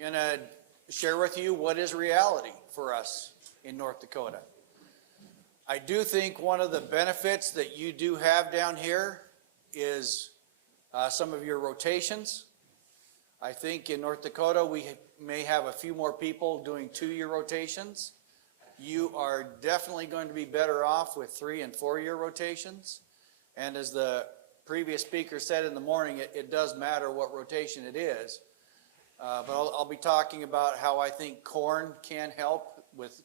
going to share with you what is reality for us in North Dakota. I do think one of the benefits that you do have down here is some of your rotations. I think in North Dakota we may have a few more people doing 2-year rotations. You are definitely going to be better off with 3- and 4-year rotations. And as the previous speaker said in the morning, it does matter what rotation it is. But I'll be talking about how I think corn can help with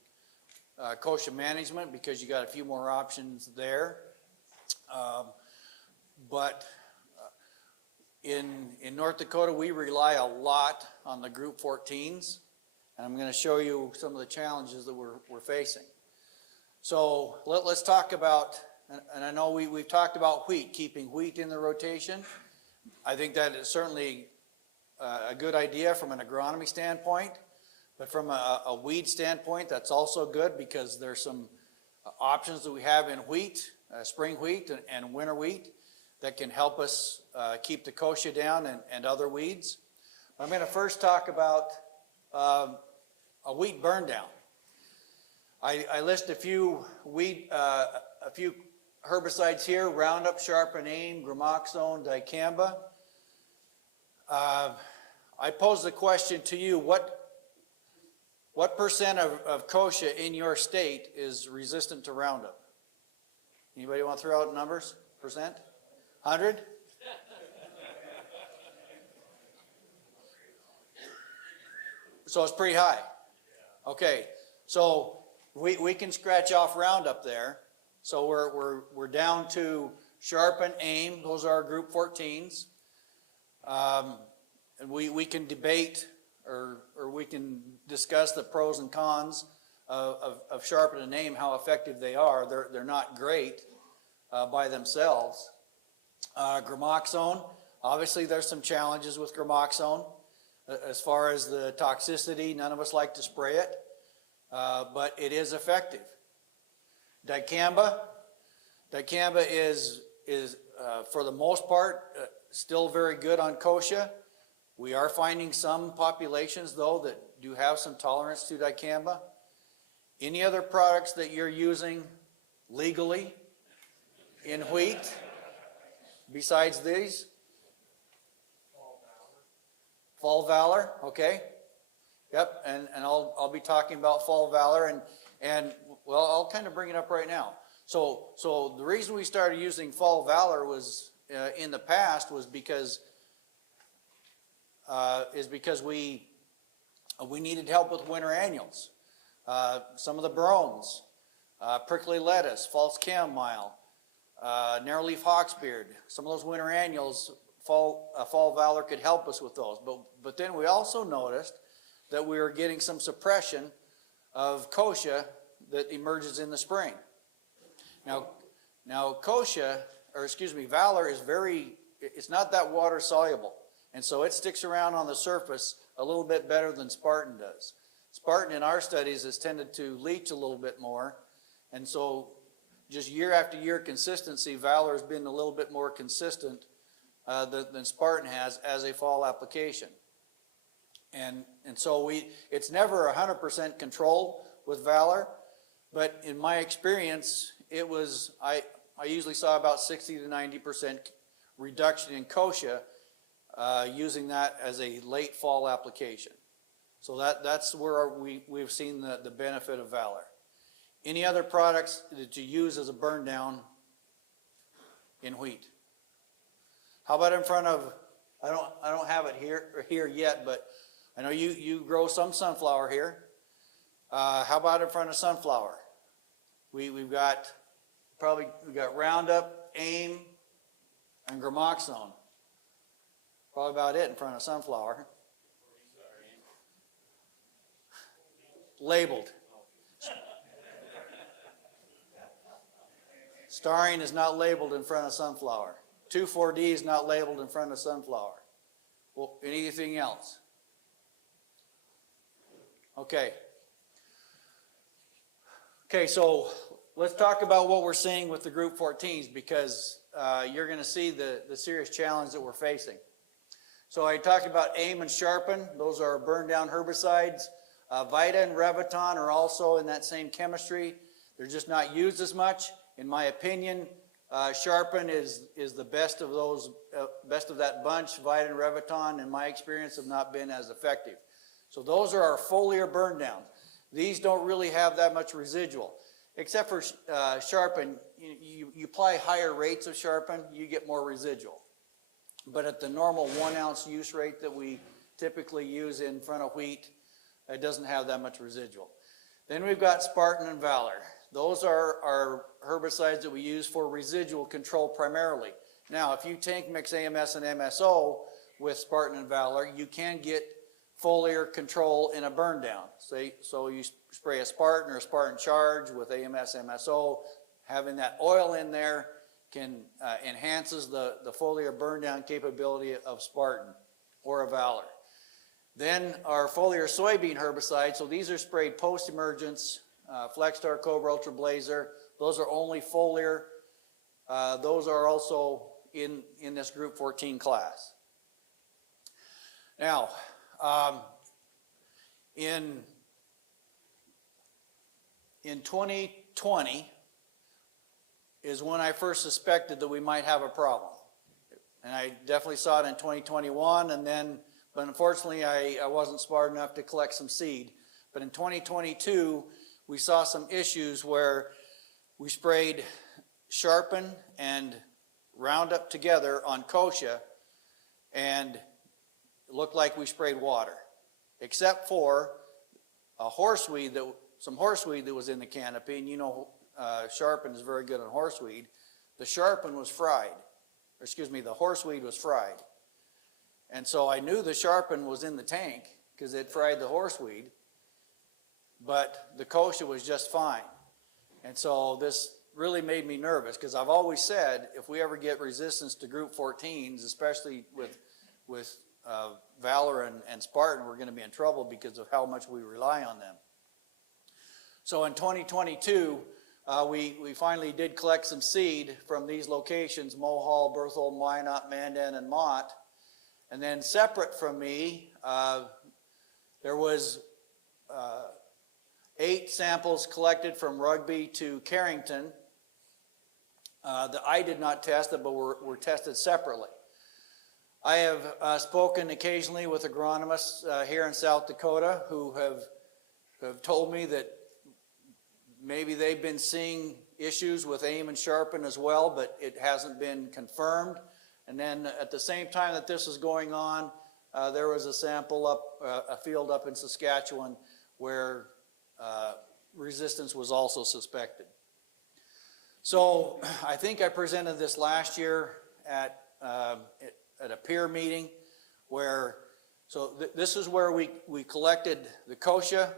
kochia management because you got a few more options there. But in North Dakota, we rely a lot on the Group 14s. And I'm going to show you some of the challenges that we're facing. So let's talk about, and I know we've talked about wheat, keeping wheat in the rotation. I think that is certainly a good idea from an agronomy standpoint, but from a weed standpoint, that's also good because there's some options that we have in wheat, spring wheat and winter wheat, that can help us keep the kochia down and other weeds. I'm going to first talk about a wheat burn down. I list a few herbicides here: Roundup, Sharpen Aim, Gramoxone, Dicamba. I pose the question to you: what percent of kochia in your state is resistant to Roundup? Anybody want to throw out numbers? Percent? 100? So it's pretty high. Okay, so we can scratch off Roundup there. So we're down to Sharpen, Aim. Those are our Group 14s. And we can debate or we can discuss the pros and cons of Sharpen and Aim, how effective they are. They're not great by themselves. Gramoxone, obviously there's some challenges with Gramoxone. As far as the toxicity, none of us like to spray it, but it is effective. Dicamba is for the most part still very good on kochia. We are finding some populations though that do have some tolerance to dicamba. Any other products that you're using legally in wheat besides these? Fall Valor, okay. Yep, and I'll be talking about Fall Valor and well, I'll kind of bring it up right now. So the reason we started using Fall Valor was in the past was because we needed help with winter annuals. Some of the bromes, prickly lettuce, false chamomile, narrowleaf hawksbeard, some of those winter annuals, Fall Valor could help us with those. But then we also noticed that we were getting some suppression of kochia that emerges in the spring. Now kochia, or excuse me, Valor is it's not that water soluble. And so it sticks around on the surface a little bit better than Spartan does. Spartan in our studies has tended to leach a little bit more. And so just year after year consistency, Valor has been a little bit more consistent than Spartan has as a fall application. And so it's never 100% control with Valor, but in my experience, I usually saw about 60 to 90% reduction in kochia using that as a late fall application. So that's where we've seen the benefit of Valor. Any other products that you use as a burn down in wheat? How about in front of, I don't have it here yet, but I know you grow some sunflower here. How about in front of sunflower? We've got Roundup, Aim, and Gramoxone. Probably about it in front of sunflower. Labeled. Starring is not labeled in front of sunflower. 2,4-D is not labeled in front of sunflower. Well, anything else? Okay. Okay, so let's talk about what we're seeing with the Group 14s because you're going to see the serious challenge that we're facing. So I talked about AIM and Sharpen. Those are burn down herbicides. Vita and Reviton are also in that same chemistry. They're just not used as much. In my opinion, Sharpen is the best of those, best of that bunch. Vita and Reviton, in my experience, have not been as effective. So those are our foliar burn down. These don't really have that much residual. Except for Sharpen, you apply higher rates of Sharpen, you get more residual. But at the normal 1 ounce use rate that we typically use in front of wheat, it doesn't have that much residual. Then we've got Spartan and Valor. Those are our herbicides that we use for residual control primarily. Now, if you tank mix AMS and MSO with Spartan and Valor, you can get foliar control in a burn down. So you spray a Spartan or a Spartan Charge with AMS, MSO, having that oil in there can enhances the foliar burn down capability of Spartan or a Valor. Then our foliar soybean herbicide, so these are sprayed post-emergence, Flexstar, Cobra, Ultra Blazer. Those are only foliar. Those are also in this group 14 class. Now, in 2020 is when I first suspected that we might have a problem. And I definitely saw it in 2021, but unfortunately I wasn't smart enough to collect some seed. But in 2022, we saw some issues where we sprayed Sharpen and Roundup together on Kochia, and it looked like we sprayed water, except for some horseweed that was in the canopy. And you know, Sharpen is very good on horseweed. The Sharpen was fried, the horseweed was fried. And so I knew the Sharpen was in the tank because it fried the horseweed, but the Kochia was just fine. And so this really made me nervous, because I've always said if we ever get resistance to group 14s, especially with Valor and Spartan, we're going to be in trouble because of how much we rely on them. So in 2022, we finally did collect some seed from these locations: Mohall, Berthold, Minot, Mandan, and Mott. And then separate from me, there was 8 samples collected from Rugby to Carrington that I did not test it, but were tested separately. I have spoken occasionally with agronomists here in South Dakota who have told me that maybe they've been seeing issues with AIM and Sharpen as well, but it hasn't been confirmed. And then at the same time that this is going on, there was a sample a field up in Saskatchewan where resistance was also suspected. So I think I presented this last year at a peer meeting where, this is where we collected the Kochia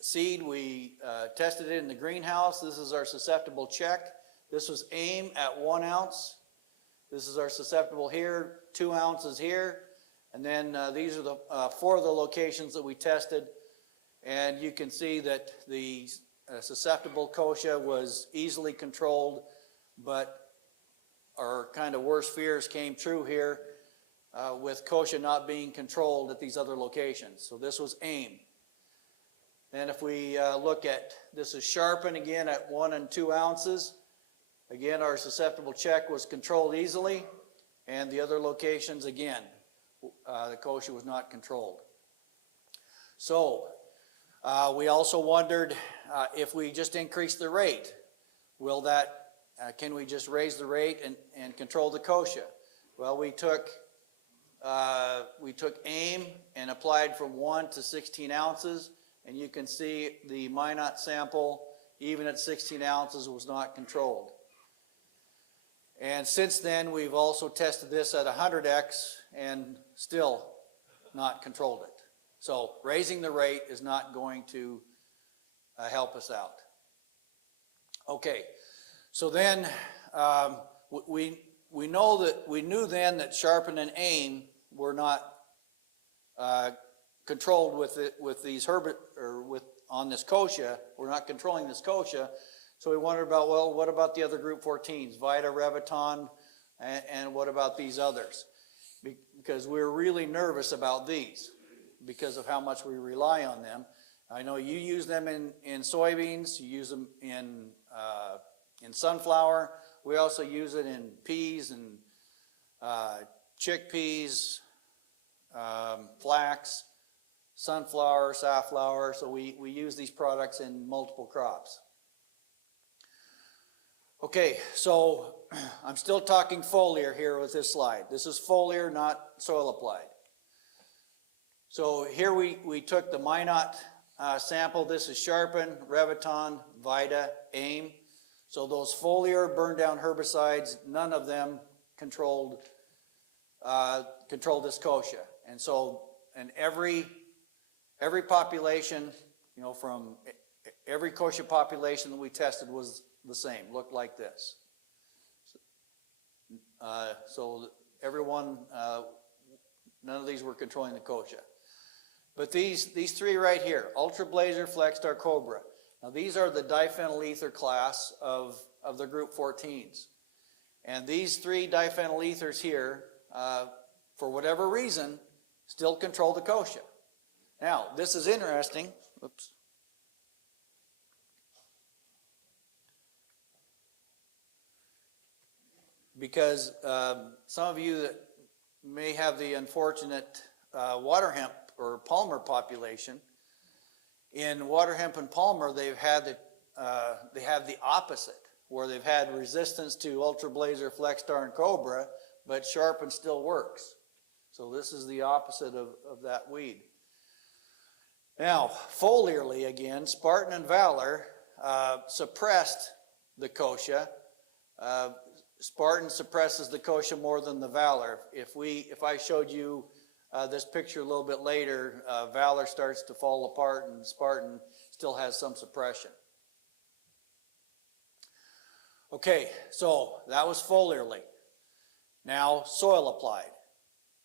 seed. We tested it in the greenhouse. This is our susceptible check. This was AIM at 1 ounce. This is our susceptible here, 2 ounces here. And then these are the 4 of the locations that we tested. And you can see that the susceptible Kochia was easily controlled, but our kind of worst fears came true here with Kochia not being controlled at these other locations. So this was AIM. And if we look at, this is Sharpen again at 1 and 2 ounces. Again, our susceptible check was controlled easily, and the other locations, again, the Kochia was not controlled. So we also wondered if we just increase the rate, can we just raise the rate and control the Kochia? Well, we took AIM and applied from 1 to 16 ounces, and you can see the Minot sample, even at 16 ounces, was not controlled. And since then, we've also tested this at 100x and still not controlled it. So raising the rate is not going to help us out. Okay, so then we knew then that Sharpen and AIM were not controlled with these on this Kochia. We're not controlling this Kochia. So we wondered about, well, what about the other group 14s, Vita, Reviton, and what about these others? because we're really nervous about these because of how much we rely on them. I know you use them in soybeans, you use them in sunflower. We also use it in peas and chickpeas, flax, sunflower, safflower. So we use these products in multiple crops. Okay, so I'm still talking foliar here with this slide. This is foliar, not soil applied. So here we took the Minot sample. This is Sharpen, Reviton, Vida, AIM. So those foliar burn down herbicides, none of them controlled this kochia. And so, and every population, you know, from every kochia population that we tested was the same, looked like this. So everyone, none of these were controlling the kochia. But these three right here, Ultra Blazer, Flexstar, Cobra. Now these are the diphenyl ether class of the group 14s. And these three diphenyl ethers here, for whatever reason, still control the kochia. Now, this is interesting. Oops. Because some of you that may have the unfortunate water hemp or palmer population, in water hemp and palmer they have the opposite, where they've had resistance to Ultra Blazer, Flexstar, and Cobra, but Sharpen still works. So this is the opposite of that weed. Now, foliarly again, Spartan and Valor suppressed the kochia. Spartan suppresses the kochia more than the Valor. If I showed you this picture a little bit later, Valor starts to fall apart and Spartan still has some suppression. Okay, so that was foliarly. Now soil applied.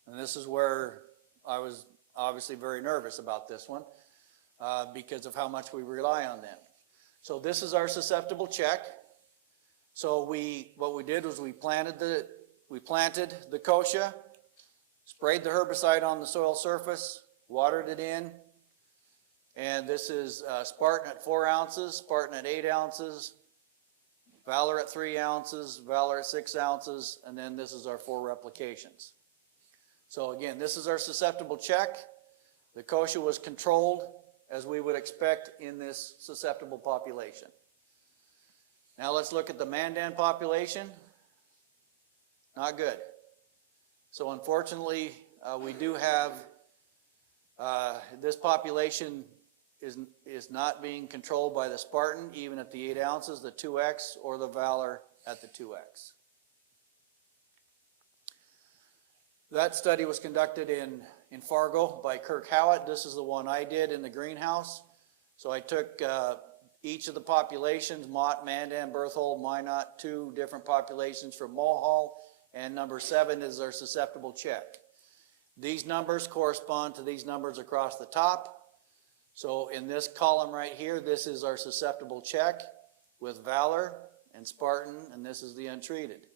And this is where I was obviously very nervous about this one because of how much we rely on them. So this is our susceptible check. So what we did was we planted the kochia, sprayed the herbicide on the soil surface, watered it in, and this is Spartan at 4 ounces, Spartan at 8 ounces, Valor at 3 ounces, Valor at 6 ounces, and then this is our 4 replications. So again, this is our susceptible check. The kochia was controlled as we would expect in this susceptible population. Now let's look at the Mandan population. Not good. So unfortunately, we do have, this population is not being controlled by the Spartan, even at the 8 ounces, the 2X, or the Valor at the 2X. That study was conducted in Fargo by Kirk Howitt. This is the one I did in the greenhouse. So I took each of the populations, Mott, Mandan, Berthold, Minot, 2 different populations from Mulhall, and number 7 is our susceptible check. These numbers correspond to these numbers across the top. So in this column right here, this is our susceptible check with Valor and Spartan, and this is the untreated.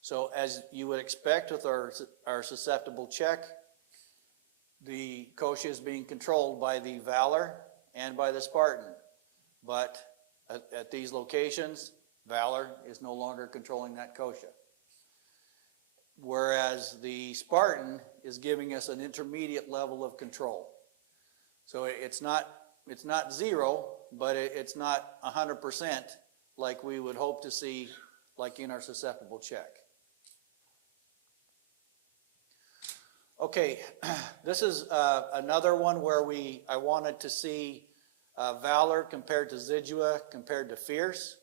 So as you would expect with our susceptible check, the kochia is being controlled by the Valor and by the Spartan. But at these locations, Valor is no longer controlling that kochia. Whereas the Spartan is giving us an intermediate level of control. So it's not 0, but it's not 100% like we would hope to see like in our susceptible check. Okay, this is another one where I wanted to see Valor compared to Zidua compared to Fierce.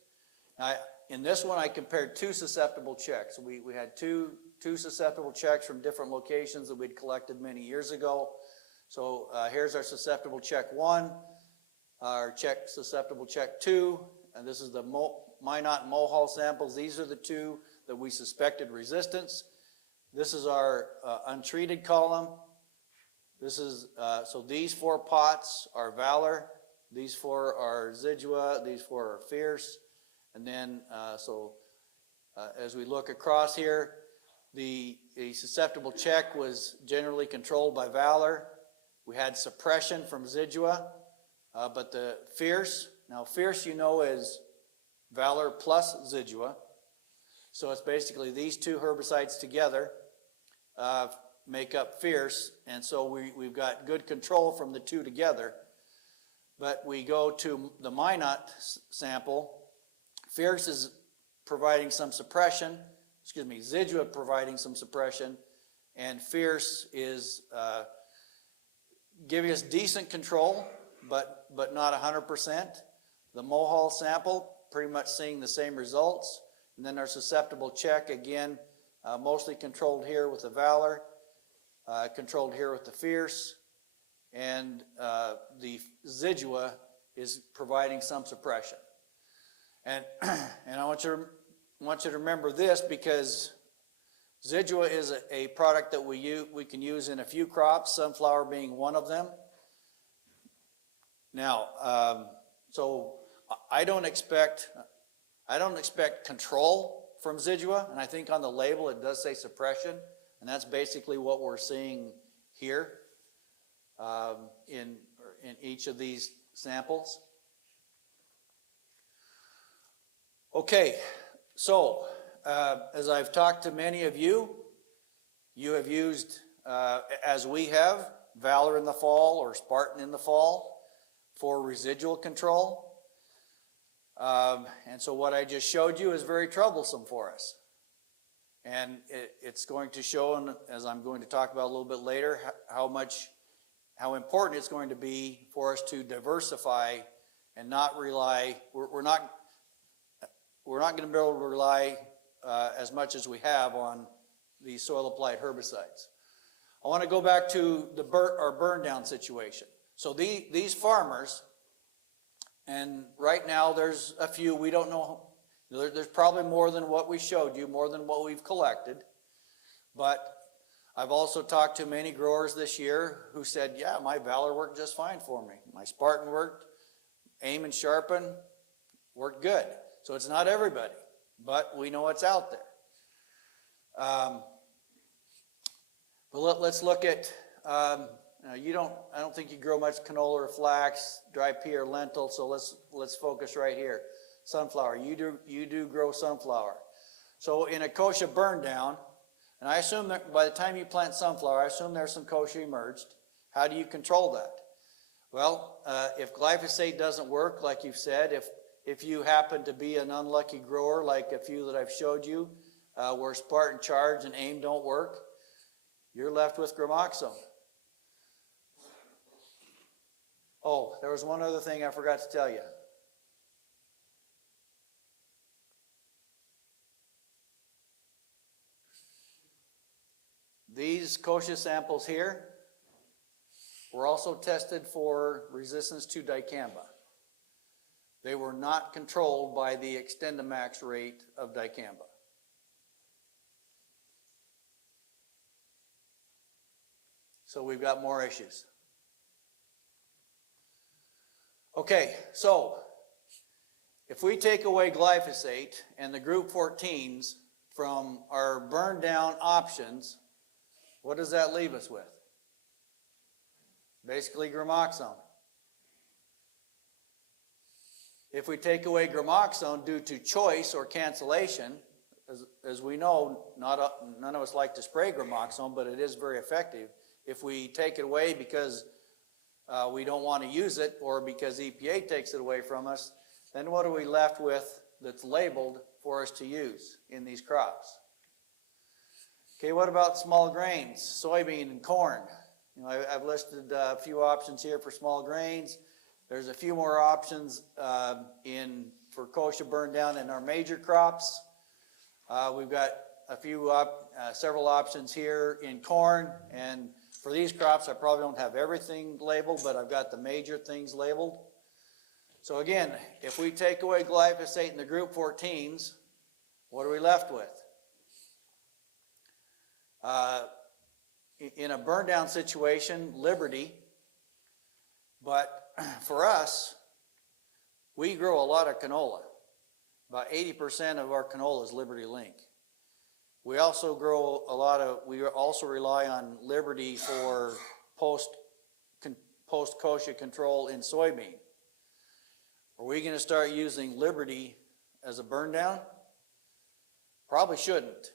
Now, in this one I compared 2 susceptible checks. We had two susceptible checks from different locations that we'd collected many years ago. So here's our susceptible check 1, our susceptible check 2, and this is the Minot and Mulhall samples. These are the 2 that we suspected resistance. This is our untreated column. This is, so these 4 pots are Valor, these 4 are Zidua, these 4 are Fierce, and then as we look across here, The susceptible check was generally controlled by Valor. We had suppression from Zidua, but the Fierce, now Fierce you know is Valor plus Zidua. So it's basically these two herbicides together make up Fierce, and so we've got good control from the two together. But we go to the Minot sample. Fierce is providing some suppression, Zidua providing some suppression, and Fierce is giving us decent control, but not 100%. The Mohall sample, pretty much seeing the same results. And then our susceptible check, again, mostly controlled here with the Valor, controlled here with the Fierce, and the Zidua is providing some suppression. And I want you to remember this, because Zidua is a product that we can use in a few crops, sunflower being one of them. Now, so I don't expect control from Zidua, and I think on the label it does say suppression, and that's basically what we're seeing here in each of these samples. Okay, so as I've talked to many of you, you have used, as we have, Valor in the fall or Spartan in the fall for residual control. And so what I just showed you is very troublesome for us. And it's going to show, and as I'm going to talk about a little bit later, how important it's going to be for us to diversify and not rely, we're not going to be able to rely as much as we have on these soil applied herbicides. I want to go back to our burn down situation. So these farmers, and right now there's a few, we don't know, there's probably more than what we showed you, more than what we've collected, but I've also talked to many growers this year who said, yeah, my Valor worked just fine for me. My Spartan worked, Aim and Sharpen worked good. So it's not everybody, but we know it's out there. But let's look at, I don't think you grow much canola or flax, dry pea or lentil, so let's focus right here. Sunflower, you do grow sunflower. So in a kochia burn down, and I assume that by the time you plant sunflower, I assume there's some kochia emerged. How do you control that? Well, if glyphosate doesn't work, like you've said, if you happen to be an unlucky grower, like a few that I've showed you, where Spartan Charge and Aim don't work, you're left with gramoxone. Oh, there was one other thing I forgot to tell you. These kochia samples here were also tested for resistance to dicamba. They were not controlled by the XtendiMax rate of dicamba. So we've got more issues. Okay, so if we take away glyphosate and the group 14s from our burn down options, what does that leave us with? Basically gramoxone. If we take away gramoxone due to choice or cancellation, as we know, none of us like to spray gramoxone, but it is very effective. If we take it away because we don't want to use it, or because EPA takes it away from us, then what are we left with that's labeled for us to use in these crops? Okay, what about small grains, soybean and corn? I've listed a few options here for small grains. There's a few more options for kochia burn down in our major crops. We've got several options here in corn, and for these crops I probably don't have everything labeled, but I've got the major things labeled. So again, if we take away glyphosate in the group 14s, what are we left with? In a burn down situation, Liberty, but for us, we grow a lot of canola. About 80% of our canola is Liberty Link. We also rely on Liberty for post Kochia control in soybean. Are we going to start using Liberty as a burn down? Probably shouldn't.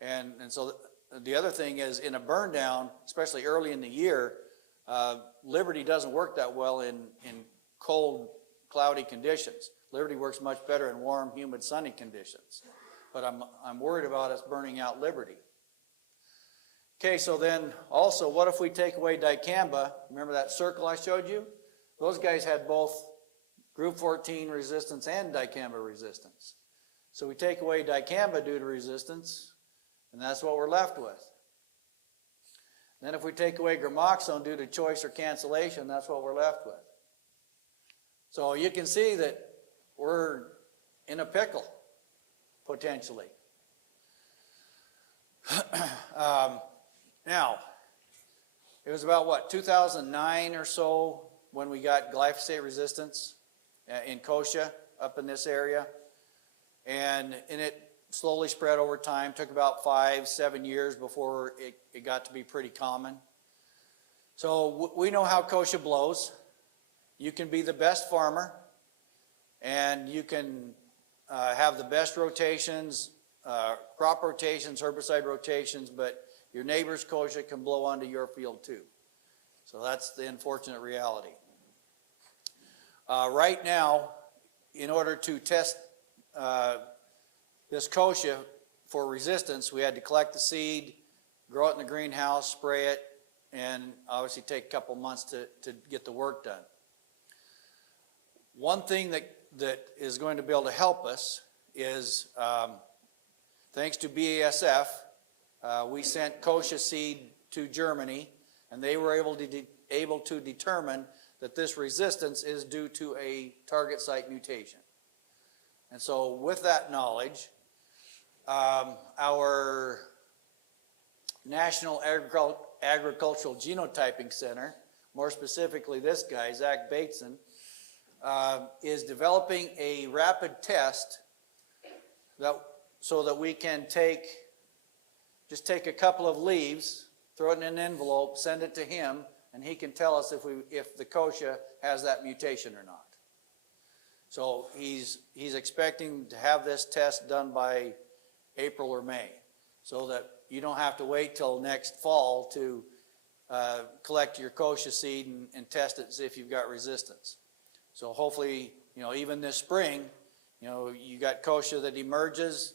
And so the other thing is, in a burn down, especially early in the year, Liberty doesn't work that well in cold, cloudy conditions. Liberty works much better in warm, humid, sunny conditions. But I'm worried about us burning out Liberty. Okay, so then also, what if we take away dicamba? Remember that circle I showed you? Those guys had both group 14 resistance and dicamba resistance. So we take away dicamba due to resistance, and that's what we're left with. Then if we take away gramoxone due to choice or cancellation, that's what we're left with. So you can see that we're in a pickle, potentially. Now, it was about, 2009 or so when we got glyphosate resistance in Kochia, up in this area. And it slowly spread over time. Took about 5-7 years before it got to be pretty common. So we know how Kochia blows. You can be the best farmer, and you can have the best rotations, crop rotations, herbicide rotations, but your neighbor's Kochia can blow onto your field too. So that's the unfortunate reality. Right now, in order to test this Kochia for resistance, we had to collect the seed, grow it in the greenhouse, spray it, and obviously take a couple months to get the work done. One thing that is going to be able to help us is, thanks to BASF, we sent Kochia seed to Germany, and they were able to determine that this resistance is due to a target site mutation. And so with that knowledge, our National Agricultural Genotyping Center, more specifically this guy, Zach Bateson, is developing a rapid test so that we can just take a couple of leaves, throw it in an envelope, send it to him, and he can tell us if the Kochia has that mutation or not. So he's expecting to have this test done by April or May, so that you don't have to wait till next fall to collect your Kochia seed and test it and see if you've got resistance. So hopefully, even this spring, you got Kochia that emerges,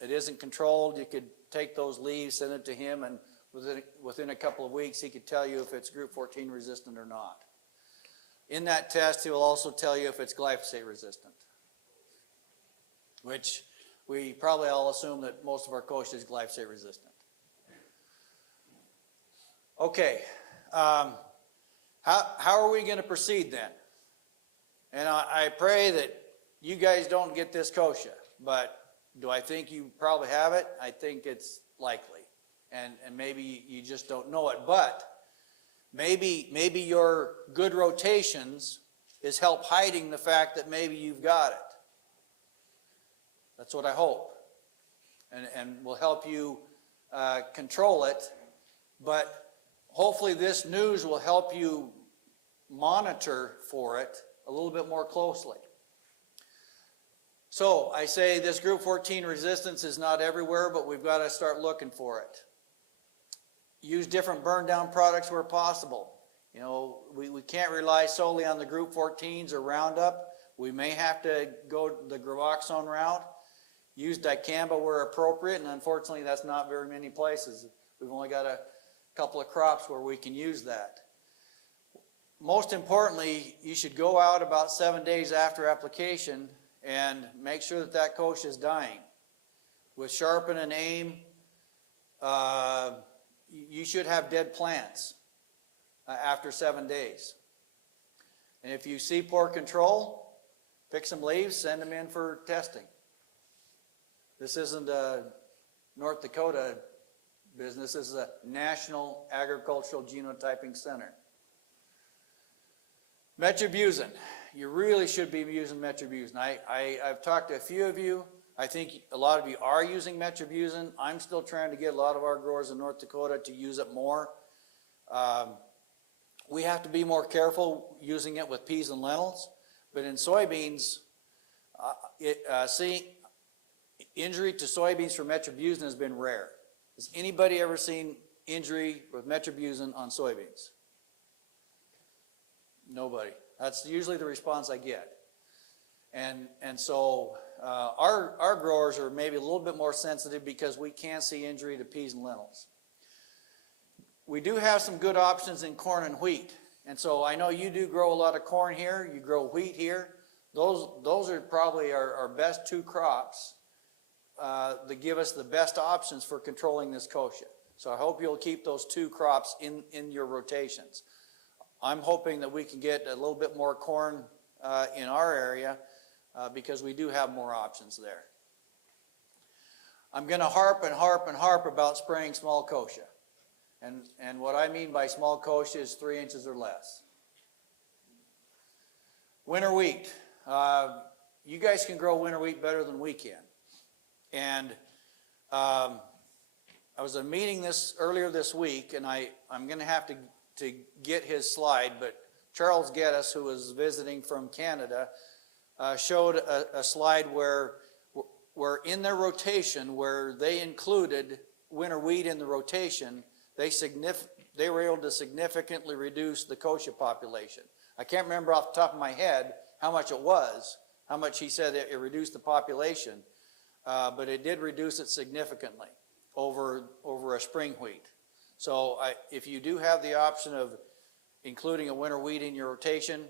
it isn't controlled, you could take those leaves, send it to him, and within a couple of weeks, he could tell you if it's group 14 resistant or not. In that test, he will also tell you if it's glyphosate resistant, which we probably all assume that most of our Kochia is glyphosate resistant. Okay, how are we going to proceed then? And I pray that you guys don't get this Kochia, but do I think you probably have it? I think it's likely, and maybe you just don't know it, but maybe your good rotations is help hiding the fact that maybe you've got it. That's what I hope, and will help you control it, but hopefully this news will help you monitor for it a little bit more closely. So I say this group 14 resistance is not everywhere, but we've got to start looking for it. Use different burn down products where possible. We can't rely solely on the group 14s or Roundup. We may have to go the gramoxone route. Use dicamba where appropriate, and unfortunately that's not very many places. We've only got a couple of crops where we can use that. Most importantly, you should go out about 7 days after application and make sure that Kochia is dying. With Sharpen and Aim, you should have dead plants after 7 days. And if you see poor control, pick some leaves, send them in for testing. This isn't a North Dakota business. This is a National Agricultural Genotyping Center. Metribuzin. You really should be using metribuzin. I've talked to a few of you. I think a lot of you are using metribuzin. I'm still trying to get a lot of our growers in North Dakota to use it more. We have to be more careful using it with peas and lentils, but in soybeans, seeing injury to soybeans from metribuzin has been rare. Has anybody ever seen injury with metribuzin on soybeans? Nobody. That's usually the response I get. And so our growers are maybe a little bit more sensitive because we can see injury to peas and lentils. We do have some good options in corn and wheat. And so I know you do grow a lot of corn here, you grow wheat here. Those are probably our best two crops that give us the best options for controlling this kochia. So I hope you'll keep those two crops in your rotations. I'm hoping that we can get a little bit more corn in our area because we do have more options there. I'm going to harp and harp and harp about spraying small kochia. And what I mean by small kochia is 3 inches or less. Winter wheat. You guys can grow winter wheat better than we can. And I was at a meeting earlier this week, and I'm going to have to get his slide, but Charles Geddes, who was visiting from Canada, showed a slide where in their rotation, where they included winter wheat in the rotation, they were able to significantly reduce the kochia population. I can't remember off the top of my head how much it was, how much he said it reduced the population, but it did reduce it significantly over a spring wheat. So if you do have the option of including a winter wheat in your rotation,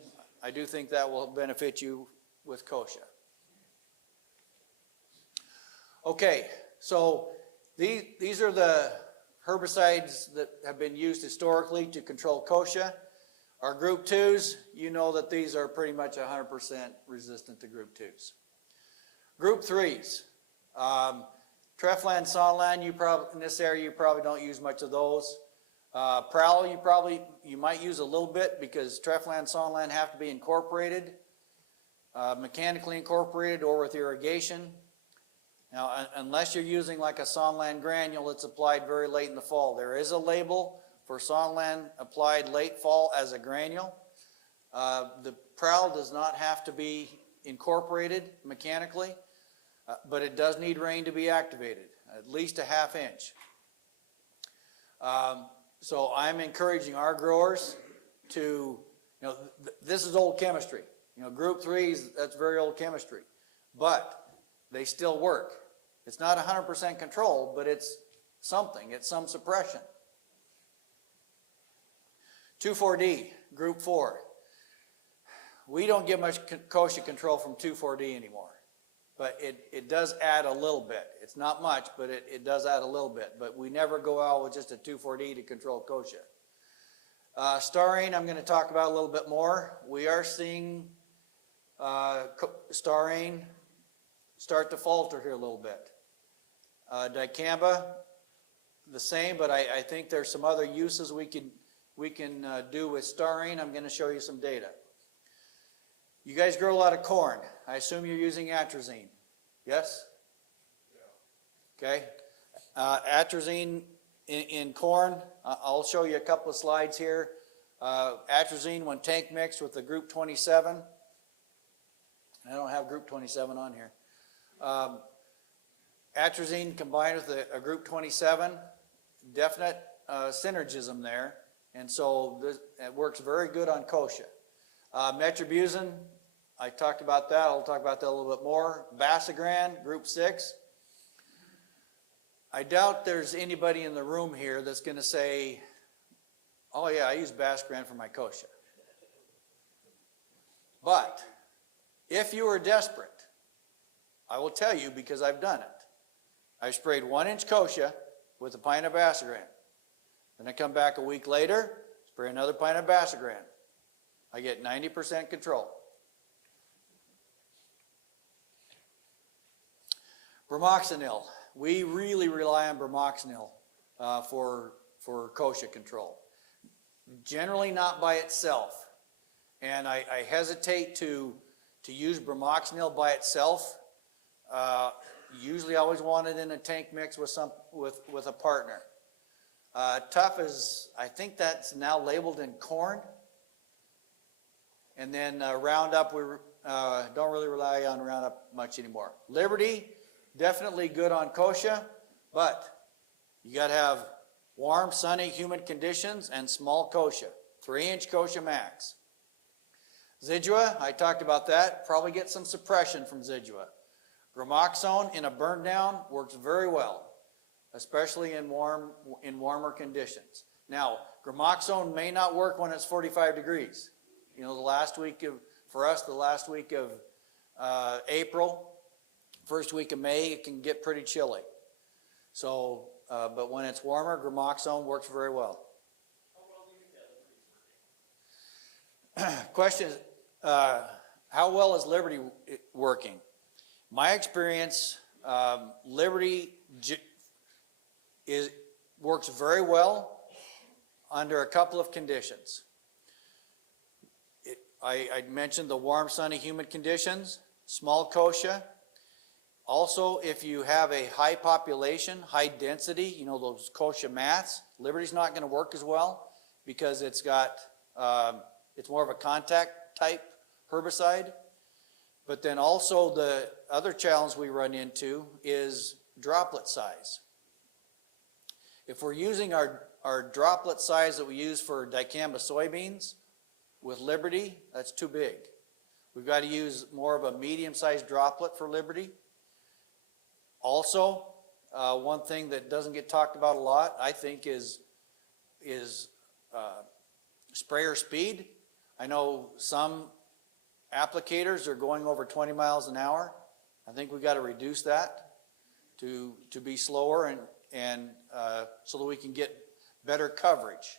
I do think that will benefit you with kochia. Okay, so these are the herbicides that have been used historically to control kochia. Our group 2s, you know that these are pretty much 100% resistant to group 2s. Group 3s, Treflan, Sonlan, in this area you probably don't use much of those. Prowl, you might use a little bit because Treflan, Sonlan have to be incorporated, mechanically incorporated or with irrigation. Now, unless you're using like a Sonlan granule, it's applied very late in the fall. There is a label for Sonlan applied late fall as a granule. The prowl does not have to be incorporated mechanically, but it does need rain to be activated, at least a ½ inch. So I'm encouraging our growers to, this is old chemistry. Group 3s, that's very old chemistry, but they still work. It's not 100% control, but it's something. It's some suppression. 2,4-D, group 4. We don't get much kochia control from 2,4-D anymore, but it does add a little bit. It's not much, but it does add a little bit. But we never go out with just a 2,4-D to control kochia. Starine, I'm going to talk about a little bit more. We are seeing starine start to falter here a little bit. Dicamba, the same, but I think there's some other uses we can do with starine. I'm going to show you some data. You guys grow a lot of corn. I assume you're using atrazine. Yes? Yeah. Okay. Atrazine in corn, I'll show you a couple of slides here. Atrazine when tank mixed with the group 27. I don't have group 27 on here. Atrazine combined with a group 27, definite synergism there, and so it works very good on kochia. Metribuzin, I talked about that. I'll talk about that a little bit more. Basagran, group 6. I doubt there's anybody in the room here that's going to say, oh yeah, I use Basagran for my kochia. But if you are desperate, I will tell you because I've done it. I sprayed 1 inch kochia with a pint of Basagran. Then I come back a week later, spray another pint of Basagran. I get 90% control. Bromoxynil. We really rely on bromoxynil for kochia control. Generally not by itself. And I hesitate to use bromoxynil by itself usually always want it in a tank mix with a partner. Tough is, I think that's now labeled in corn. And then Roundup, we don't really rely on Roundup much anymore. Liberty, definitely good on kochia, but you got to have warm, sunny, humid conditions and small kochia, 3-inch kochia max. Zidua, I talked about that, probably get some suppression from Zidua. Gramoxone in a burn down works very well, especially in warmer conditions. Now, Gramoxone may not work when it's 45 degrees. You know, the last week of April, first week of May, it can get pretty chilly. So, but when it's warmer, Gramoxone works very well. Question is, how well is Liberty working? My experience, Liberty works very well under a couple of conditions. I mentioned the warm, sunny, humid conditions, small kochia. Also, if you have a high population, high density, you know, those kochia mats, Liberty's not going to work as well because it's got, it's more of a contact type herbicide. But then also the other challenge we run into is droplet size. If we're using our droplet size that we use for dicamba soybeans with Liberty, that's too big. We've got to use more of a medium-sized droplet for Liberty. Also, one thing that doesn't get talked about a lot, I think, is sprayer speed. I know some applicators are going over 20 miles an hour. I think we've got to reduce that to be slower and so that we can get better coverage.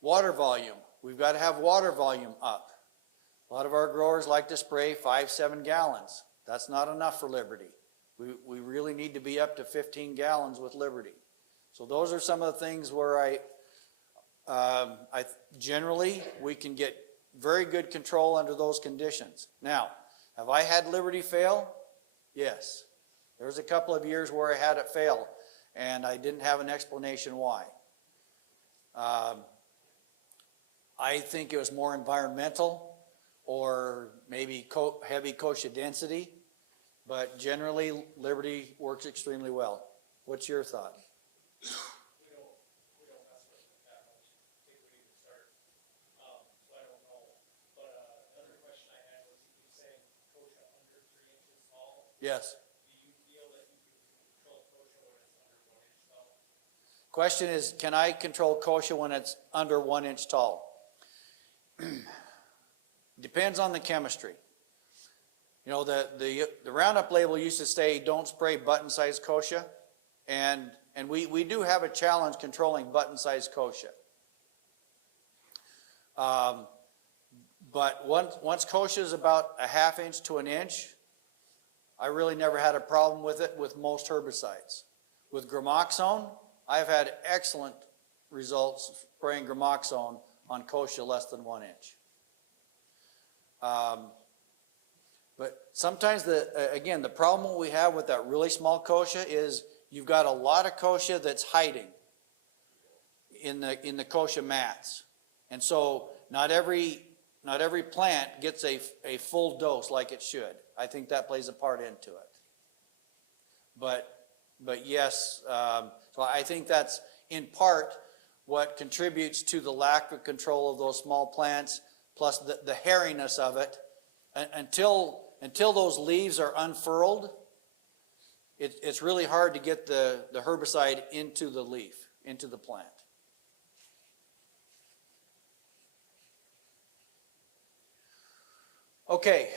Water volume. We've got to have water volume up. A lot of our growers like to spray 5-7 gallons. That's not enough for Liberty. We really need to be up to 15 gallons with Liberty. So those are some of the things where I generally we can get very good control under those conditions. Now, have I had Liberty fail? Yes. There's a couple of years where I had it fail, and I didn't have an explanation why. I think it was more environmental or maybe heavy kochia density, but generally Liberty works extremely well. What's your thought? We don't mess with it that much. I think we need to start. So I don't know. But another question I had was, you saying kochia under 3 inches tall? Yes. Do you feel that you can control kochia when it's under 1 inch tall? Question is, can I control kochia when it's under 1 inch tall? Depends on the chemistry. You know, the Roundup label used to say don't spray button-sized kochia, and we do have a challenge controlling button-sized kochia. But once kochia is about 1/2 inch to 1 inch, I really never had a problem with it with most herbicides. With Gramoxone, I've had excellent results spraying Gramoxone on kochia less than 1 inch. But sometimes, again, the problem we have with that really small kochia is you've got a lot of kochia that's hiding in the kochia mats. And so not every plant gets a full dose like it should. I think that plays a part into it. But yes, so I think that's in part what contributes to the lack of control of those small plants, plus the hairiness of it. Until those leaves are unfurled, it's really hard to get the herbicide into the leaf, into the plant. Okay,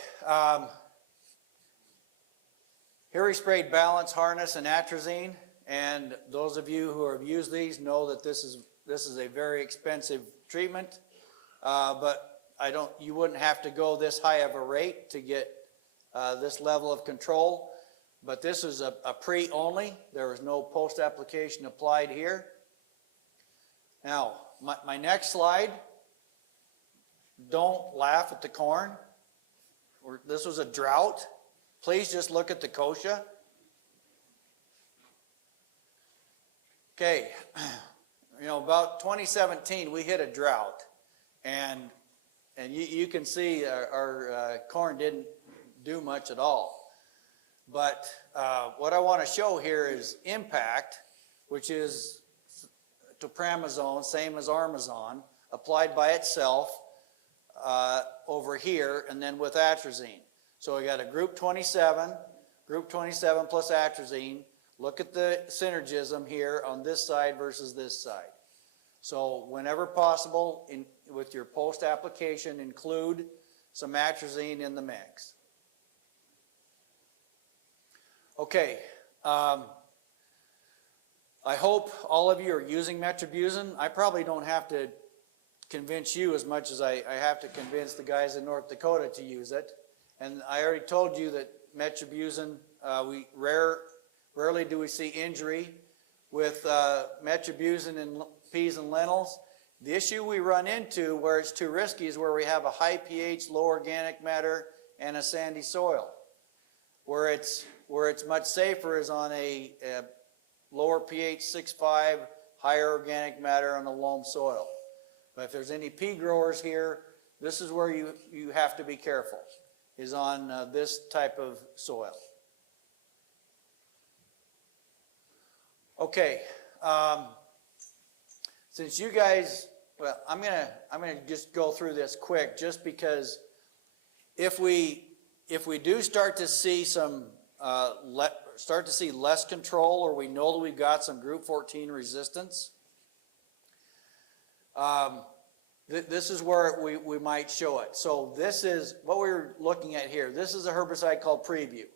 here we sprayed Balance, Harness, and Atrazine, and those of you who have used these know that this is a very expensive treatment, but you wouldn't have to go this high of a rate to get this level of control. But this is a pre only. There is no post application applied here. Now, my next slide, don't laugh at the corn. This was a drought. Please just look at the kochia. Okay, about 2017, we hit a drought, and you can see our corn didn't do much at all. But what I want to show here is impact, which is topramazone, same as Armazon, applied by itself over here, and then with atrazine. So we got a group 27 plus atrazine. Look at the synergism here on this side versus this side. So whenever possible, with your post-application, include some atrazine in the mix. Okay, I hope all of you are using metribuzin. I probably don't have to convince you as much as I have to convince the guys in North Dakota to use it. And I already told you that metribuzin, rarely do we see injury with metribuzin in peas and lentils. The issue we run into where it's too risky is where we have a high pH, low organic matter, and a sandy soil. Where it's much safer is on a lower pH 6.5, higher organic matter on a loam soil. But if there's any pea growers here, this is where you have to be careful, is on this type of soil. Okay, since you guys, well, I'm gonna just go through this quick, just because if we do start to see less control, or we know that we've got some group 14 resistance, this is where we might show it. So this is what we're looking at here. This is a herbicide called Preview.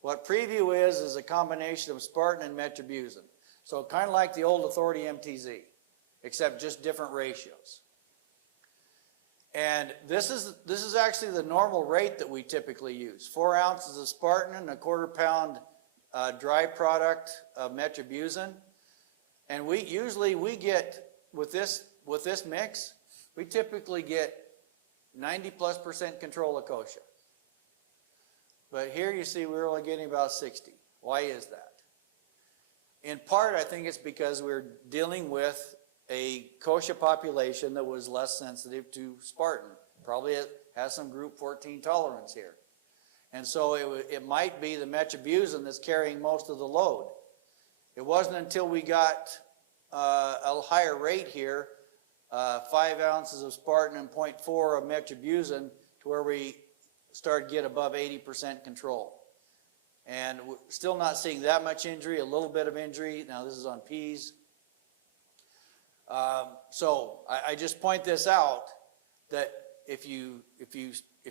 What Preview is a combination of Spartan and metribuzin. So kind of like the old Authority MTZ, except just different ratios. And this is actually the normal rate that we typically use. 4 ounces of Spartan and a 1/4 pound dry product of metribuzin. And we get, with this mix, we typically get 90+% control of kochia. But here you see we're only getting about 60. Why is that? In part, I think it's because we're dealing with a kochia population that was less sensitive to Spartan. Probably it has some group 14 tolerance here. And so it might be the metribuzin that's carrying most of the load. It wasn't until we got a higher rate here, 5 ounces of Spartan and 0.4 of metribuzin, to where we started to get above 80% control. And we're still not seeing that much injury, a little bit of injury. Now this is on peas. So I just point this out, that if you're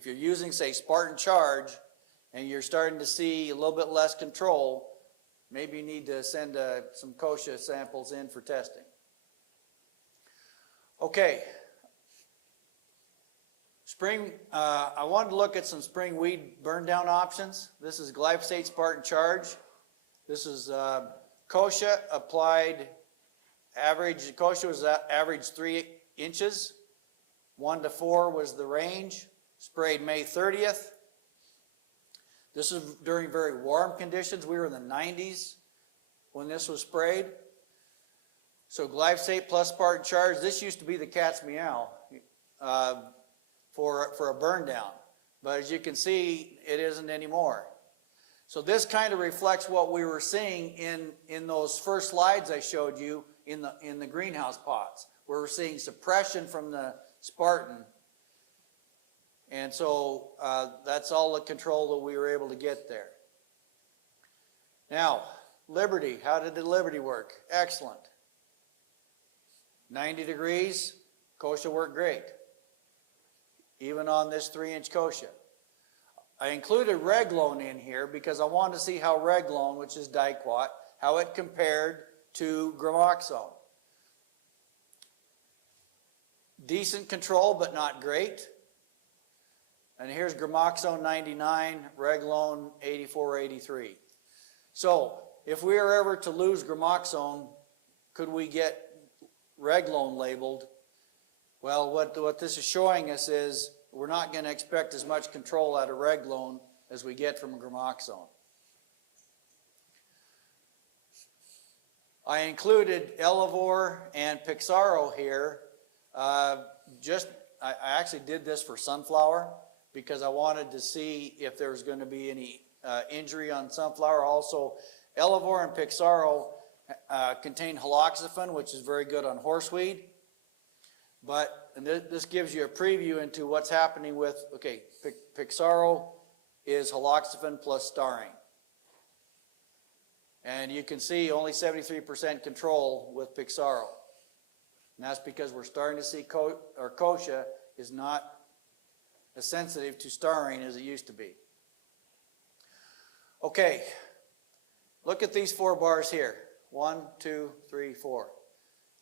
using, say, Spartan Charge, and you're starting to see a little bit less control, maybe you need to send some kochia samples in for testing. Okay. Spring, I wanted to look at some spring weed burn down options. This is glyphosate Spartan Charge. This is kochia applied. Average kochia was average 3 inches. 1 to 4 was the range. Sprayed May 30th. This is during very warm conditions. We were in the 90s when this was sprayed. So glyphosate plus Spartan Charge. This used to be the cat's meow for a burn down. But as you can see, it isn't anymore. So this kind of reflects what we were seeing in those first slides I showed you in the greenhouse pots, where we're seeing suppression from the Spartan. And so that's all the control that we were able to get there. Now, Liberty, how did the Liberty work? Excellent. 90 degrees, kochia worked great, even on this 3-inch kochia. I included Reglone in here because I wanted to see how Reglone, which is Diquat, how it compared to Gramoxone. Decent control, but not great. And here's Gramoxone 99, Reglone 84, 83. So if we are ever to lose Gramoxone, could we get Reglone labeled? Well, what this is showing us is we're not going to expect as much control out of Reglone as we get from Gramoxone. I included Elevore and Pixaro here. I actually did this for sunflower because I wanted to see if there was going to be any injury on sunflower. Also, Elevore and Pixaro contain haloxifin, which is very good on horseweed. And this gives you a preview into what's happening with, okay, Pixaro is haloxifin plus styrene. And you can see only 73% control with Pixaro. And that's because we're starting to see Kochia is not as sensitive to styrene as it used to be. Okay, look at these 4 bars here. 1, 2, 3, 4.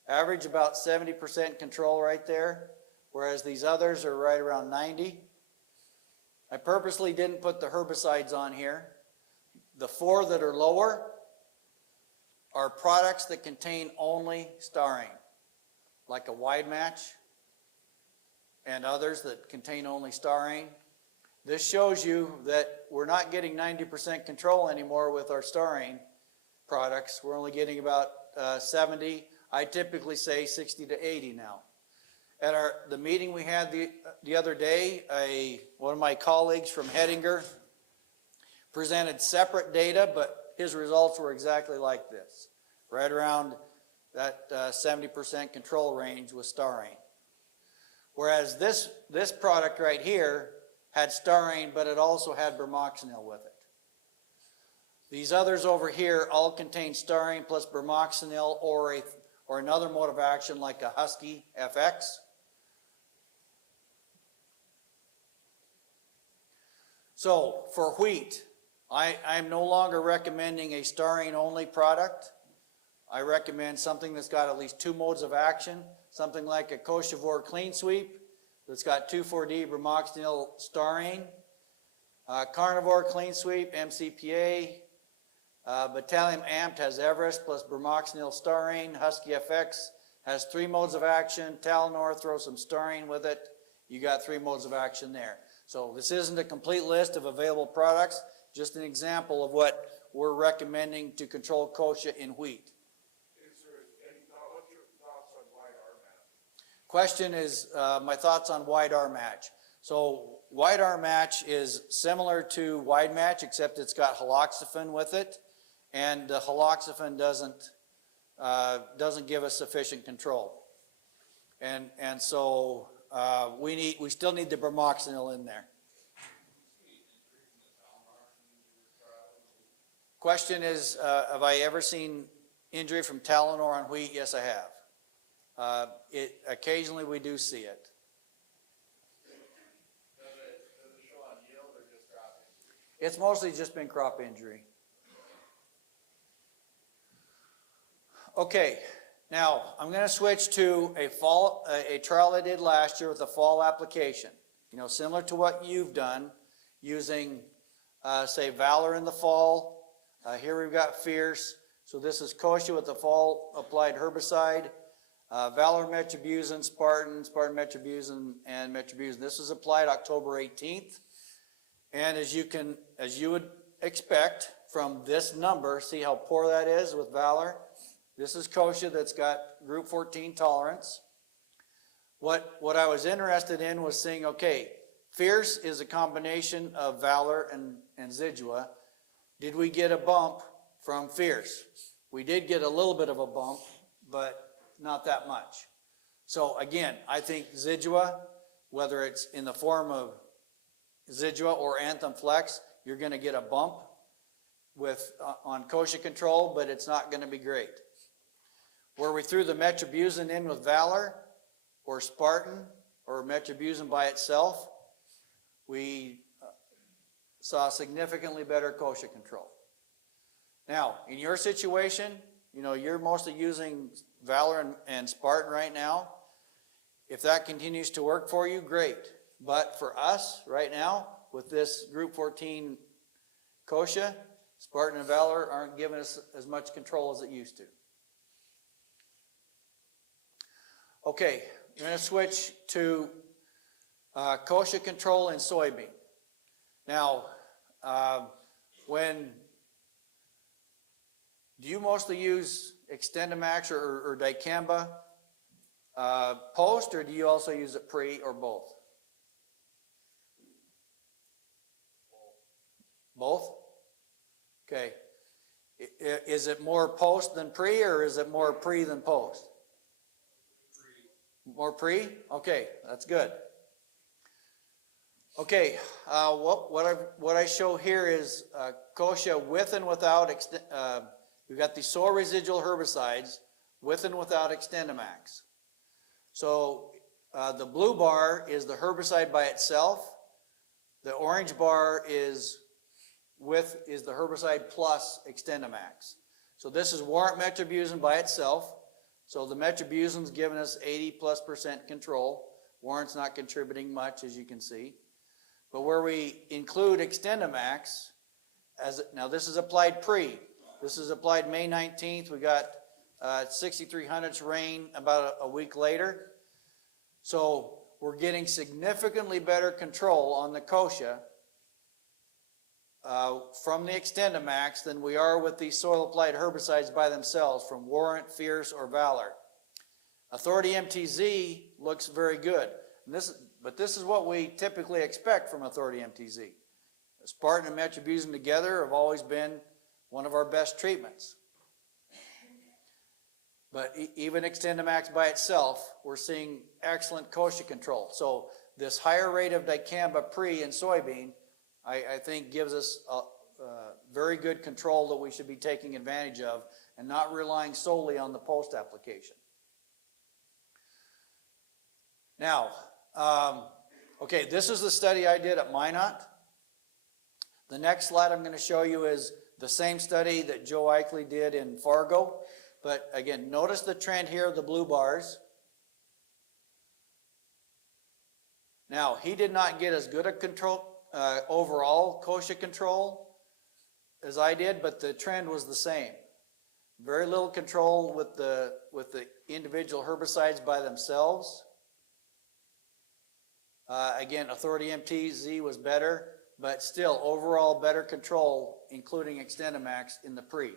Average about 70% control right there, whereas these others are right around 90. I purposely didn't put the herbicides on here. The 4 that are lower are products that contain only styrene, like a wide match and others that contain only styrene. This shows you that we're not getting 90% control anymore with our styrene products. We're only getting about 70. I typically say 60 to 80 now. At the meeting we had the other day, one of my colleagues from Hettinger presented separate data, but his results were exactly like this, right around that 70% control range with styrene. Whereas this product right here had styrene, but it also had bromoxynil with it. These others over here all contain styrene plus bromoxynil or another mode of action like a Husky FX. So for wheat, I'm no longer recommending a styrene-only product. I recommend something that's got at least 2 modes of action, something like a Kochia Clean Sweep that's got 2,4-D bromoxynil styrene, Carnivore Clean Sweep, MCPA, Battalion Amped has Everest plus bromoxynil styrene, Husky FX has 3 modes of action, Talnor, throw some styrene with it, you got 3 modes of action there. So this isn't a complete list of available products, just an example of what we're recommending to control Kochia in wheat. What's your thoughts on wide R-match? Question is my thoughts on wide R-match. So wide R-match is similar to wide match, except it's got haloxifin with it, and the haloxifin doesn't give us sufficient control. And so we still need the bromoxynil in there. Question is, have I ever seen injury from Talnor on wheat? Yes, I have. Occasionally we do see it. Does it show on yield or just crop injury? It's mostly just been crop injury. Okay, now I'm going to switch to a trial I did last year with a fall application. You know, similar to what you've done, using say Valor in the fall. Here we've got Fierce. So this is Kochia with the fall applied herbicide. Valor metribuzin, Spartan metribuzin, and metribuzin. This was applied October 18th. And as you would expect from this number, see how poor that is with Valor? This is Kochia that's got group 14 tolerance. What I was interested in was seeing, okay, Fierce is a combination of Valor and Zidua. Did we get a bump from Fierce? We did get a little bit of a bump, but not that much. So again, I think Zidua, whether it's in the form of Zidua or Anthem Flex, you're going to get a bump on Kochia control, but it's not going to be great. Where we threw the metribuzin in with Valor or Spartan or metribuzin by itself, we saw significantly better Kochia control. Now, in your situation, you know, you're mostly using Valor and Spartan right now. If that continues to work for you, great. But for us right now, with this group 14 Kochia, Spartan and Valor aren't giving us as much control as it used to. Okay, I'm going to switch to Kochia control in soybean. Now, do you mostly use Extendamax or dicamba post, or do you also use it pre or both? Both? Okay. Is it more post than pre, or is it more pre than post? More pre? Okay, that's good. Okay, what I show here is kochia with and without, we've got the soil residual herbicides with and without Extendamax. So the blue bar is the herbicide by itself. The orange bar is the herbicide plus Extendamax. So this is warrant metribuzin by itself. So the metribuzin's given us 80+% control. Warrant's not contributing much, as you can see. But where we include Extendamax, now this is applied pre. This is applied May 19th. We got 6,300 rain about a week later. So we're getting significantly better control on the kochia from the Extendamax than we are with these soil-applied herbicides by themselves from Warrant, Fierce, or Valor. Authority MTZ looks very good. But this is what we typically expect from Authority MTZ. Spartan and metribuzin together have always been one of our best treatments. But even Extendamax by itself, we're seeing excellent kochia control. So this higher rate of dicamba pre in soybean, I think gives us a very good control that we should be taking advantage of and not relying solely on the post application. Now, okay, this is the study I did at Minot. The next slide I'm going to show you is the same study that Joe Eichley did in Fargo. But again, notice the trend here of the blue bars. Now, he did not get as good a control, overall kochia control as I did, but the trend was the same. Very little control with the individual herbicides by themselves. Again, Authority MTZ was better, but still overall better control, including Extendamax in the pre.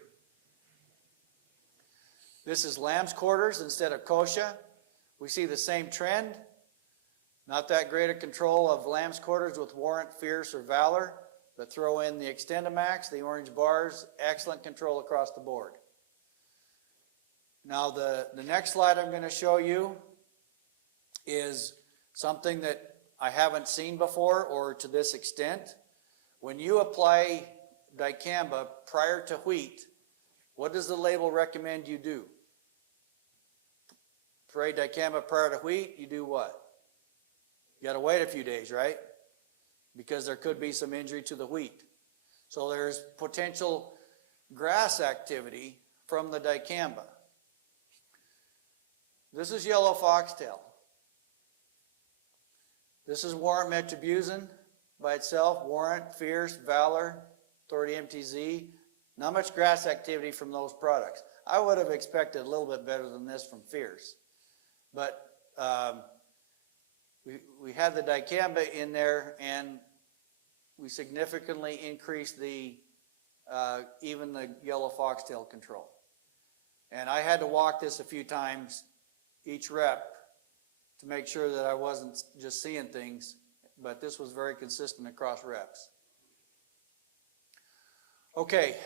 This is lamb's quarters instead of kochia. We see the same trend. Not that great a control of lamb's quarters with Warrant, Fierce, or Valor, but throw in the Extendamax, the orange bars, excellent control across the board. Now the next slide I'm going to show you is something that I haven't seen before or to this extent. When you apply dicamba prior to wheat, what does the label recommend you do? Spray dicamba prior to wheat, you do what? You got to wait a few days, right? Because there could be some injury to the wheat. So there's potential grass activity from the dicamba. This is yellow foxtail. This is Warrant metribuzin by itself, Warrant, Fierce, Valor, Authority MTZ. Not much grass activity from those products. I would have expected a little bit better than this from Fierce. But we had the dicamba in there, and we significantly increased the even the yellow foxtail control. And I had to walk this a few times each rep to make sure that I wasn't just seeing things, but this was very consistent across reps. Okay,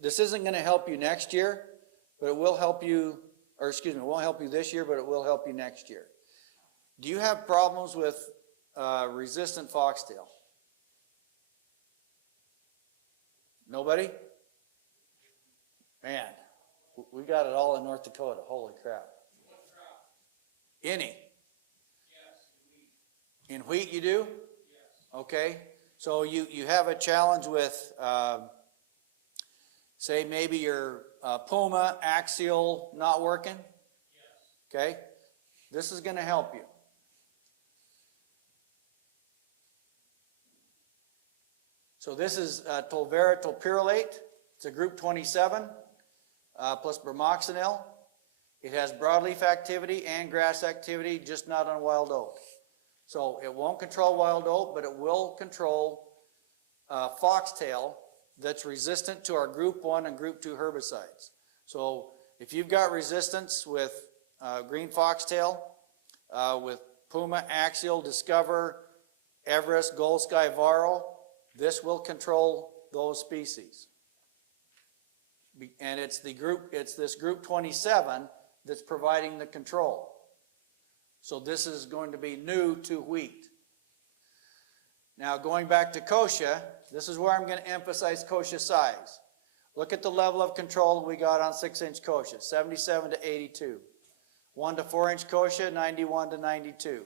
this isn't going to help you next year, but it will help you, or excuse me, it won't help you this year, but it will help you next year. Do you have problems with resistant foxtail? Nobody? Man, we got it all in North Dakota. Holy crap. Any? In wheat you do? Yes. Okay. So you have a challenge with, say maybe your Puma axial not working? Yes. Okay. This is going to help you. So this is tolvera tolpyrrolate. It's a group 27 plus bromoxynil. It has broadleaf activity and grass activity, just not on wild oat. So it won't control wild oat, but it will control foxtail that's resistant to our group 1 and group 2 herbicides. So if you've got resistance with green foxtail, with Puma, Axial, Discover, Everest, Gold Sky, Varro, this will control those species. And it's this group 27 that's providing the control. So this is going to be new to wheat. Now going back to kochia, this is where I'm going to emphasize kochia size. Look at the level of control we got on 6-inch kochia, 77 to 82. 1 to 4-inch kochia, 91 to 92.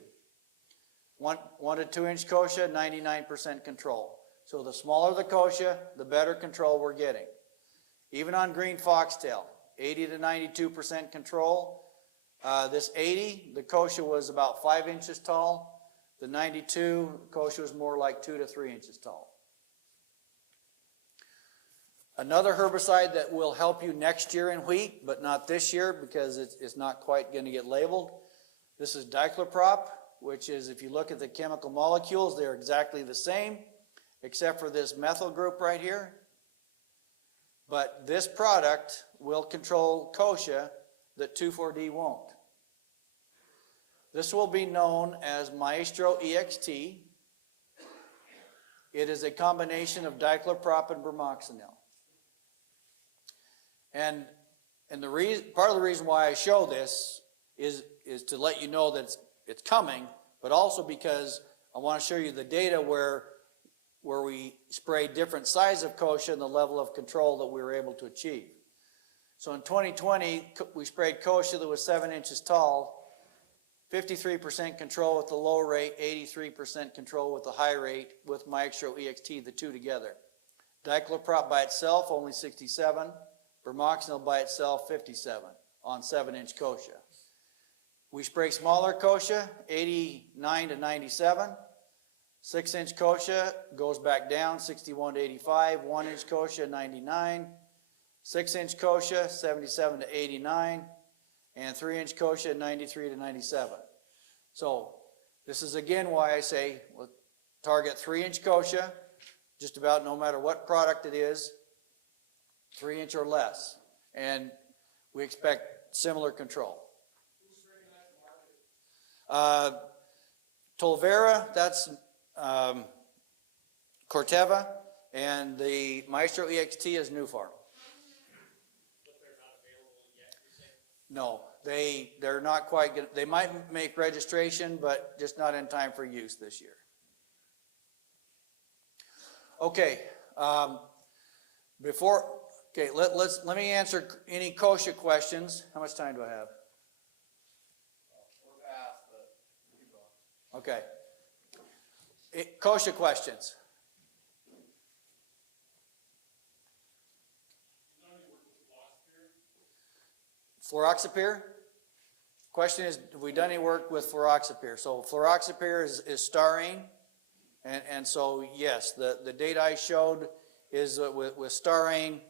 1 to 2-inch kochia, 99% control. So the smaller the kochia, the better control we're getting. Even on green foxtail, 80 to 92% control. This 80, the kochia was about 5 inches tall. The 92, kochia was more like 2 to 3 inches tall. Another herbicide that will help you next year in wheat, but not this year because it's not quite going to get labeled. This is dichlorprop, which is, if you look at the chemical molecules, they're exactly the same, except for this methyl group right here. But this product will control kochia that 2,4-D won't. This will be known as Maestro EXT. It is a combination of dichlorprop and bromoxynil. And part of the reason why I show this is to let you know that it's coming, but also because I want to show you the data where we sprayed different size of kochia and the level of control that we were able to achieve. So in 2020, we sprayed kochia that was 7 inches tall, 53% control with the low rate, 83% control with the high rate with Maestro EXT, the two together. Dichlorprop by itself, only 67. Bromoxynil by itself, 57 on 7-inch kochia. We spray smaller kochia, 89 to 97. 6-inch kochia goes back down, 61 to 85. 1-inch kochia, 99. 6-inch kochia, 77 to 89. And 3-inch kochia, 93 to 97. So this is again why I say target 3-inch kochia, just about no matter what product it is, 3-inch or less. And we expect similar control. Tolvera, that's Corteva, and the Maestro EXT is New Farm. But they're not available yet, you're saying? No, they're not quite good. They might make registration, but just not in time for use this year. Okay, let me answer any kochia questions. How much time do I have? We're past, but keep going. Okay. Kochia questions. Fluroxapyr? Question is, have we done any work with fluroxapyr? So fluroxapyr is styrene, and so yes, the data I showed is that with styrene,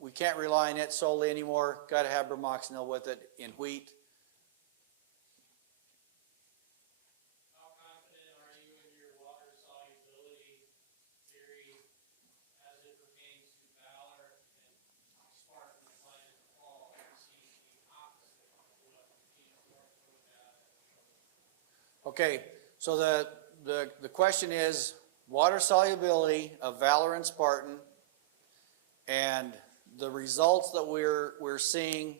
we can't rely on it solely anymore. Got to have bromoxynil with it in wheat. How confident are you in your water solubility theory as it pertains to Valor and Spartan applied in the fall? It seems to be opposite of what these North Dakota data shows. Okay, so the question is water solubility of Valor and Spartan, and the results that we're seeing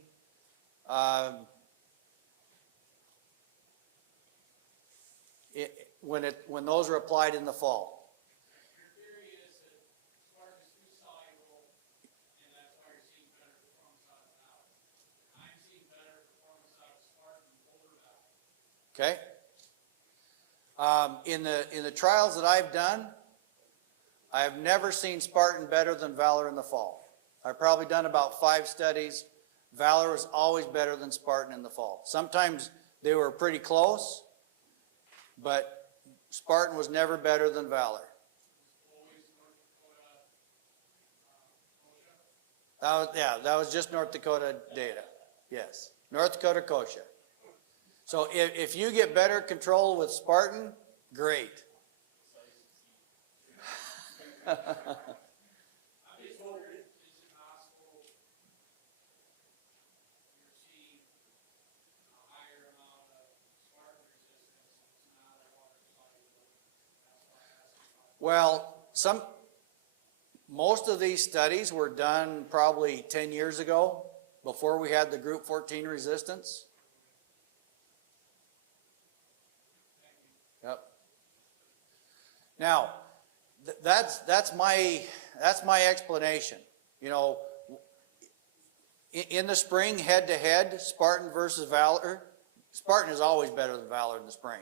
when those are applied in the fall. Your theory is that Spartan is too soluble, and that's why you're seeing better performance out of Valor. I'm seeing better performance out of Spartan over Valor. Okay. In the trials that I've done, I have never seen Spartan better than Valor in the fall. I've probably done about 5 studies. Valor is always better than Spartan in the fall. Sometimes they were pretty close, but Spartan was never better than Valor. That was just North Dakota data. Yes, North Dakota Kochia. So if you get better control with Spartan, great. I'm just wondering, is it possible Well, most of these studies were done probably 10 years ago, before we had the group 14 resistance. Yep. Now, that's my explanation. You know, in the spring, head to head, Spartan versus Valor. Spartan is always better than Valor in the spring.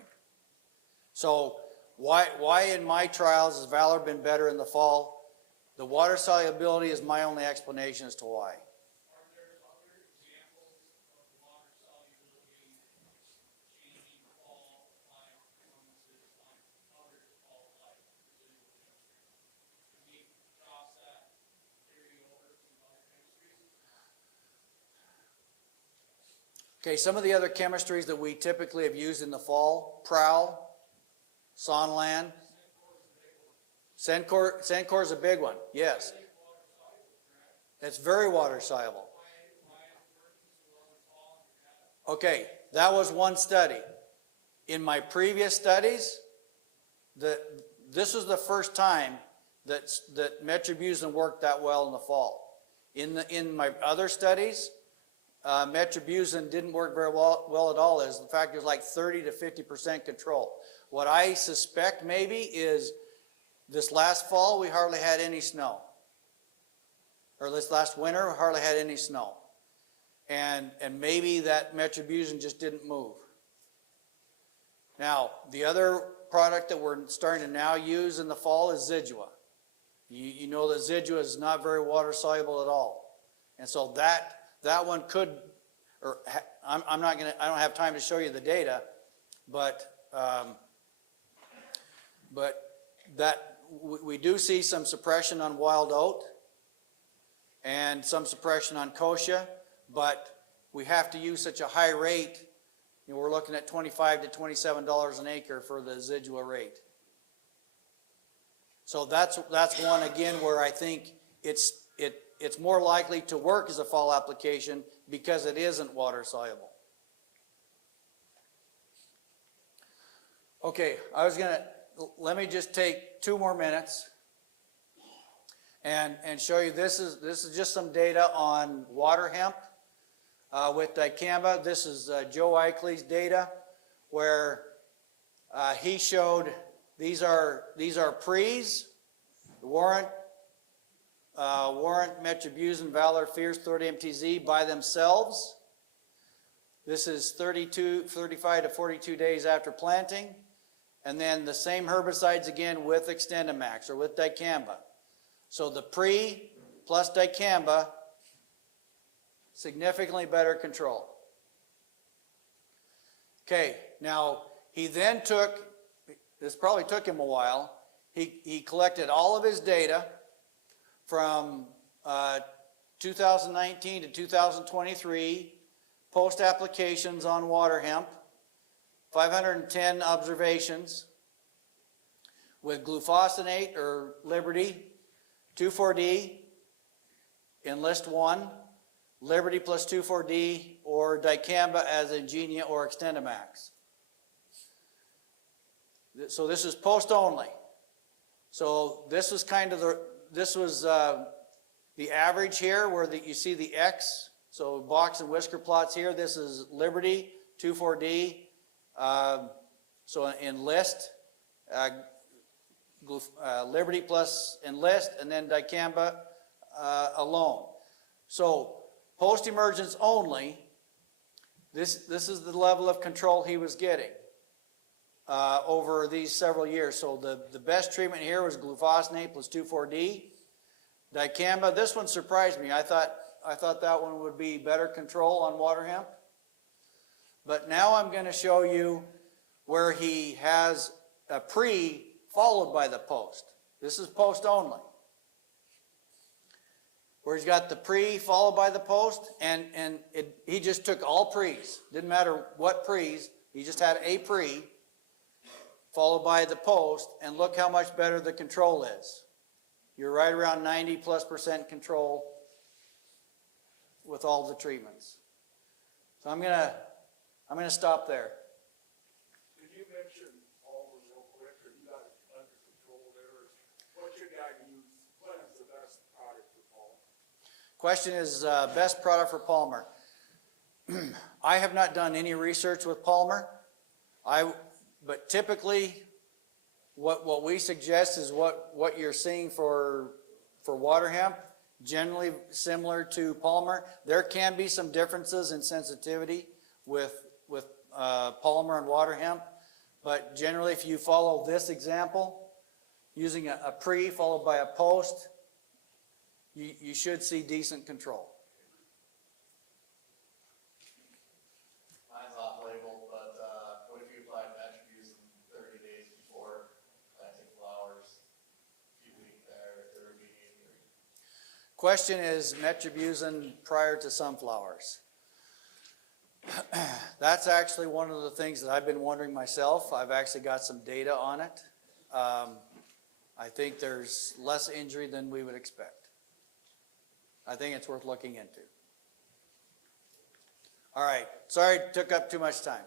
So why in my trials has Valor been better in the fall? The water solubility is my only explanation as to why. Are there other examples of water solubility changing fall like performances on other fall like residual chemistry? Can we cross that theory over to other chemistries? Okay, some of the other chemistries that we typically have used in the fall, Prowl, Sonlan. Sencor is a big one, yes. It's very water soluble. Okay, that was one study. In my previous studies, this was the first time that metribuzin worked that well in the fall. In my other studies, metribuzin didn't work very well at all. In fact, it was like 30 to 50% control. What I suspect maybe is this last fall we hardly had any snow. Or this last winter we hardly had any snow. And maybe that metribuzin just didn't move. Now, the other product that we're starting to now use in the fall is Zidua. You know that Zidua is not very water soluble at all. And so that one could, or I don't have time to show you the data, but that we do see some suppression on wild oat and some suppression on kochia, but we have to use such a high rate. You know, we're looking at $25 to $27 an acre for the Zidua rate. So that's one again where I think it's more likely to work as a fall application because it isn't water soluble. Okay, let me just take 2 more minutes and show you this is just some data on water hemp with dicamba. This is Joe Eichley's data where he showed these are pre's, Warrant, metribuzin, Valor, Fierce, 30 MTZ by themselves. This is 35 to 42 days after planting. And then the same herbicides again with Extendamax or with dicamba. So the pre plus dicamba, significantly better control. Okay, now he then this probably took him a while, he collected all of his data from 2019 to 2023, post applications on water hemp, 510 observations with glufosinate or Liberty, 2,4-D, Enlist 1, Liberty plus 2,4-D, or dicamba as Ingenia or Extendamax. So this is post only. So this was kind of the average here where you see the X. So box and whisker plots here. This is Liberty, 2,4-D. So Enlist, Liberty plus Enlist, and then dicamba alone. So post-emergence only, this is the level of control he was getting over these several years. So the best treatment here was glufosinate plus 2,4-D. Dicamba, this one surprised me. I thought that one would be better control on water hemp. But now I'm going to show you where he has a pre followed by the post. This is post only. Where he's got the pre followed by the post, and he just took all pre's. Didn't matter what pre's, he just had a pre followed by the post, and look how much better the control is. You're right around 90+% control with all the treatments. So I'm gonna stop there. Did you mention all real quick, or you got it under control there as Question is, best product for Palmer. I have not done any research with Palmer. But typically, what we suggest is what you're seeing for water hemp, generally similar to Palmer. There can be some differences in sensitivity with Palmer and water hemp, but generally if you follow this example, using a pre followed by a post, you should see decent control. Mine's off label, but what if you apply metribuzin 30 days before planting flowers, a few weeks there, or immediately? Question is metribuzin prior to sunflowers. That's actually one of the things that I've been wondering myself. I've actually got some data on it. I think there's less injury than we would expect. I think it's worth looking into. All right, sorry it took up too much time.